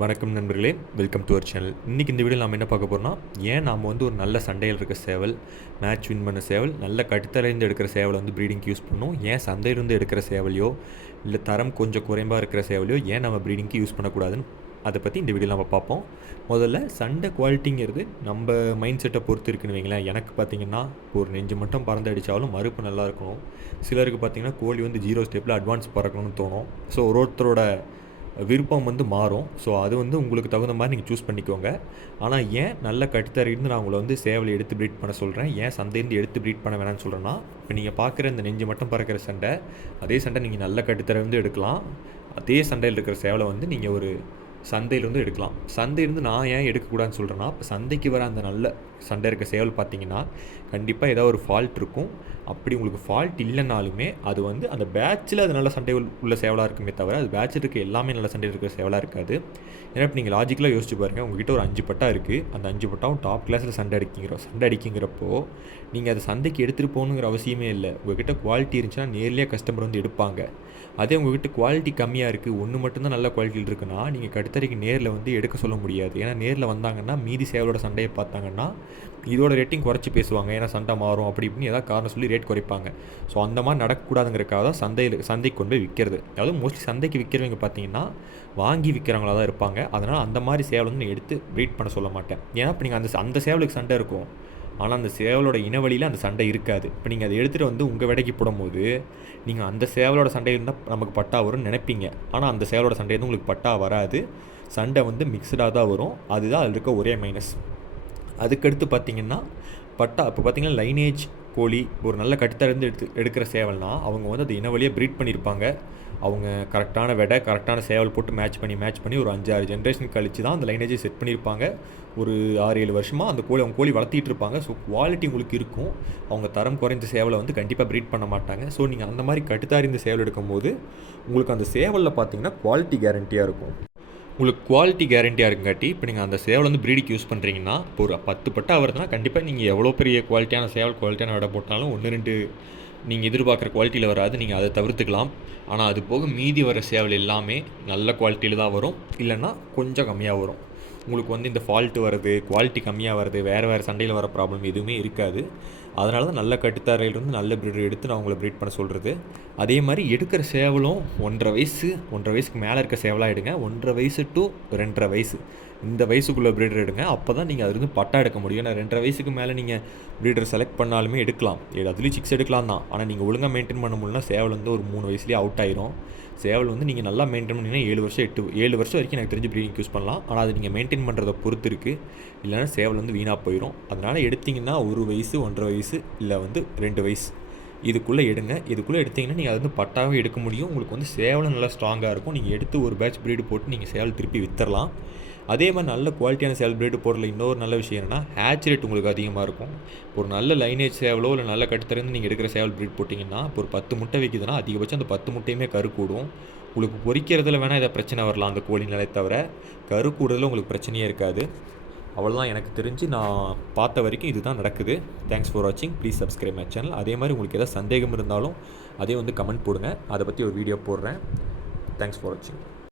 வணக்கம் நண்பர்களே, welcome to our channel. இன்றைக்கி இந்த வீடியோவில் நாம் என்ன பார்க்க போகிறோம்னா, ஏன் நாம் வந்து ஒரு நல்ல சண்டையில் இருக்க சேவல், மேட்ச் வின் பண்ண சேவல், நல்ல கட்டுத்தரையிலேருந்து எடுக்கிற சேவலை வந்து ப்ரீடிங்க்கு யூஸ் பண்ணணும், ஏன் சந்தையிலேருந்து எடுக்கிற சேவலையோ இல்லை தரம் கொஞ்சம் குறைவாக இருக்கிற சேவலையோ ஏன் நம்ம ப்ரீடிங்க்கு யூஸ் பண்ணக்கூடாதுன்னு அதை பற்றி இந்த வீடியோவில் நம்ம பார்ப்போம். முதல்ல சண்டை குவாலிட்டிங்கிறது நம்ம மைண்ட் செட்டை பொறுத்து இருக்குன்னு வைங்களேன். எனக்கு பார்த்திங்கன்னா ஒரு நெஞ்சு மட்டும் பறந்து அடித்தாலும் மறுப்பு நல்லா இருக்கணும். சிலருக்கு பார்த்திங்கன்னா கோழி வந்து 0 ஸ்டெப்பில் அட்வான்ஸ் பறக்கணும்னு தோணும். ஸோ ஒருத்தரோட விருப்பம் வந்து மாறும். ஸோ அது வந்து உங்களுக்கு தகுந்த மாதிரி நீங்கள் சூஸ் பண்ணிக்கோங்க. ஆனால் ஏன் நல்ல கட்டுத்தரையிருந்து நான் உங்களை வந்து சேவலை எடுத்து ப்ரீட் பண்ண சொல்கிறேன், ஏன் சந்தையிலேருந்து எடுத்து ப்ரீட் பண்ண வேணாம்னு சொல்கிறேன்னா, இப்போ நீங்கள் பார்க்குற இந்த நெஞ்சு மட்டும் பறக்கிற சண்டை, அதே சண்டை நீங்கள் நல்ல கட்டுத்தரை வந்து எடுக்கலாம். அதே சண்டையில் இருக்கிற சேவலை வந்து நீங்கள் ஒரு சந்தையிலேருந்து எடுக்கலாம். சந்தையிலேருந்து நான் ஏன் எடுக்கக்கூடாதுன்னு சொல்கிறேன்னா, இப்போ சந்தைக்கு வர அந்த நல்ல சண்டை இருக்க சேவல் பார்த்தீங்கன்னா கண்டிப்பாக ஏதாவது ஒரு ஃபால்ட் இருக்கும். அப்படி உங்களுக்கு ஃபால்ட் இல்லைனாலுமே அது வந்து அந்த பேட்சில் அது நல்ல சண்டை உள்ள சேவலாக இருக்குமே தவிர, அது பேட்சில் இருக்க எல்லாமே நல்ல சண்டை இருக்கிற சேவலாக இருக்காது. ஏன்னா இப்போ நீங்கள் லாஜிக்கலாக யோசிச்சு பாருங்கள், உங்கள்கிட்ட ஒரு 5 பட்டா இருக்குது. அந்த 5 பட்டாவும் டாப் கிளாஸில் சண்டை அடிக்கிறப்போ நீங்கள் அதை சந்தைக்கு எடுத்துகிட்டு போகணுங்கிற அவசியமே இல்லை. உங்கள்கிட்ட குவாலிட்டி இருந்துச்சுன்னா நேர்லேயே கஸ்டமர் வந்து எடுப்பாங்க. அதே உங்கள்கிட்ட குவாலிட்டி கம்மியாக இருக்குது, ஒன்று மட்டும்தான் நல்ல குவாலிட்டியில் இருக்குன்னா நீங்கள் கட்டுத்தரைக்கு நேரில் வந்து எடுக்க சொல்ல முடியாது. ஏன்னா நேரில் வந்தாங்கன்னா மீதி சேவலோட சண்டையை பார்த்தாங்கன்னா இதோட ரேட்டிங் குறைச்சி பேசுவாங்க. ஏன்னா சண்டை மாறும் அப்படி இப்படின்னு ஏதாவது காரணம் சொல்லி ரேட் குறைப்பாங்க. ஸோ அந்த மாதிரி நடக்கக்கூடாதுங்கிறக்காக தான் சந்தைக்கு கொண்டு போய் விற்கிறது. அதாவது மோஸ்ட்லி சந்தைக்கு விற்கிறவங்க பார்த்தீங்கன்னா வாங்கி விற்கிறவங்களா தான் இருப்பாங்க. அதனால் அந்த மாதிரி சேவல் வந்து எடுத்து ப்ரீட் பண்ண சொல்ல மாட்டேன். ஏன்னா இப்போ நீங்கள் அந்த சேவலுக்கு சண்டை இருக்கும், ஆனால் அந்த சேவலோட இனவழியில் அந்த சண்டை இருக்காது. இப்போ நீங்கள் அதை எடுத்துகிட்டு வந்து உங்கள் விடைக்கு போடும்போது நீங்கள் அந்த சேவலோட சண்டை இருந்தால் நமக்கு பட்டா வரும்னு நினைப்பீங்க. ஆனால் அந்த சேவலோட சண்டை வந்து உங்களுக்கு பட்டா வராது. சண்டை வந்து மிக்சடாக தான் வரும். அதுதான் அதில் இருக்க ஒரே மைனஸ். அதுக்கடுத்து பார்த்திங்கன்னா பட்டா இப்போ பார்த்திங்கன்னா லைனேஜ் கோழி ஒரு நல்ல கட்டுத்தருந்து எடுக்கிற சேவல்னா அவங்க வந்து அது இனவழியாக ப்ரீட் பண்ணியிருப்பாங்க. அவங்க கரெக்டான விடை கரெக்டான சேவல் போட்டு மேட்ச் பண்ணி ஒரு 5-6 ஜென்ரேஷன் கழித்து தான் அந்த லைனேஜை செட் பண்ணியிருப்பாங்க. ஒரு 6-7 வருஷமாக அந்த அவங்க கோழி வளர்த்திட்டு இருப்பாங்க. ஸோ குவாலிட்டி உங்களுக்கு இருக்கும். அவங்க தரம் குறைந்த சேவலை வந்து கண்டிப்பாக ப்ரீட் பண்ண மாட்டாங்க. ஸோ நீங்கள் அந்த மாதிரி கட்டுத்தாரிந்த சேவல் எடுக்கும்போது உங்களுக்கு அந்த சேவலில் பார்த்தீங்கன்னா குவாலிட்டி கேரண்டியாக இருக்கும். உங்களுக்கு குவாலிட்டி கேரண்டியாக இருக்குங்காட்டி இப்போ நீங்கள் அந்த சேவல் வந்து ப்ரீடிக்கு யூஸ் பண்ணுறீங்கன்னா இப்போ ஒரு 10 பட்டா வருதுன்னா கண்டிப்பாக நீங்கள் எவ்வளோ பெரிய குவாலிட்டியான சேவல் குவாலிட்டியான விடை போட்டாலும் 1-2 நீங்கள் எதிர்பார்க்குற குவாலிட்டியில் வராது. நீங்கள் அதை தவிர்த்துக்கலாம். ஆனால் அது போக மீதி வர சேவல் எல்லாமே நல்ல குவாலிட்டியில் தான் வரும், இல்லைன்னா கொஞ்சம் கம்மியாக வரும். உங்களுக்கு வந்து இந்த ஃபால்ட்டு வருது, குவாலிட்டி கம்மியாக வருது, வேறு சண்டையில் வர ப்ராப்ளம் எதுவுமே இருக்காது. அதனால தான் நல்ல கட்டுத்தரையிலிருந்து நல்ல ப்ரீடர் எடுத்து நான் உங்களை ப்ரீட் பண்ண சொல்கிறது. அதே மாதிரி எடுக்கிற சேவலும் 1.5 வயசுக்கு மேலே இருக்க சேவலாக எடுங்க. 1.5 வயசு டு 2.5 வயசு இந்த வயசுக்குள்ளே ப்ரீடர் எடுங்க. அப்போ தான் நீங்கள் அதுலேருந்து பட்டா எடுக்க முடியும். ஏன்னா 2.5 வயசுக்கு மேலே நீங்கள் ப்ரீடர் செலக்ட் பண்ணாலுமே எடுக்கலாம், அதுலேயும் சிக்ஸ் எடுக்கலாம் தான். ஆனால் நீங்கள் ஒழுங்காக மெயின்டைன் பண்ண முடியலன்னா சேவல் வந்து ஒரு 3 வயசுலேயே அவுட் ஆயிரும். சேவல் வந்து நீங்கள் நல்லா மெயின்டைன் பண்ணிங்கன்னா 7 வருஷம் வரைக்கும் எனக்கு தெரிஞ்சு ப்ரீடிங் யூஸ் பண்ணலாம். ஆனால் அது நீங்கள் மெயின்டைன் பண்ணுறதை பொறுத்து இருக்குது. இல்லைனா சேவல் வந்து வீணாக போயிடும். அதனால் எடுத்திங்கன்னா 1 வயசு 1.5 வயசு இல்லை வந்து 2 வயசு இதுக்குள்ளே எடுங்க. இதுக்குள்ளே எடுத்திங்கன்னா நீங்கள் அது வந்து பட்டாவே எடுக்க முடியும். உங்களுக்கு வந்து சேவலும் நல்லா ஸ்ட்ராங்காக இருக்கும். நீங்கள் எடுத்து ஒரு பேட்ச் ப்ரீடு போட்டு நீங்கள் சேவல் திருப்பி விற்றுறலாம். அதே மாதிரி நல்ல குவாலிட்டியான சேவல் ப்ரீடு போடல இன்னொரு நல்ல விஷயம் என்னென்னா ஹேட்ச் ரேட் உங்களுக்கு அதிகமாக இருக்கும். ஒரு நல்ல லைனேஜ் சேவலோ இல்லை நல்ல கட்டுத்தருந்து நீங்கள் எடுக்கிற சேவல் ப்ரீட் போட்டிங்கன்னா இப்போ ஒரு 10 முட்டை வைக்குதுன்னா அதிகபட்சம் அந்த 10 முட்டையுமே கரு கூடும். உங்களுக்கு பொரிக்கிறதுல வேணால் இதை பிரச்சனை வரலாம் அந்த கோழி நிலையை தவிர, கரு கூடுறதுல உங்களுக்கு பிரச்சனையே இருக்காது. அவ்வளோதான் எனக்கு தெரிஞ்சு நான் பார்த்த வரைக்கும் இதுதான் நடக்குது. தேங்க்ஸ் ஃபார் வாட்சிங். Please subscribe my channel. அதே மாதிரி உங்களுக்கு எதாவது சந்தேகம் இருந்தாலும் அதே வந்து கமெண்ட் போடுங்க, அதை பற்றி ஒரு வீடியோ போடுறேன். தேங்க்ஸ் ஃபார் வாட்சிங்.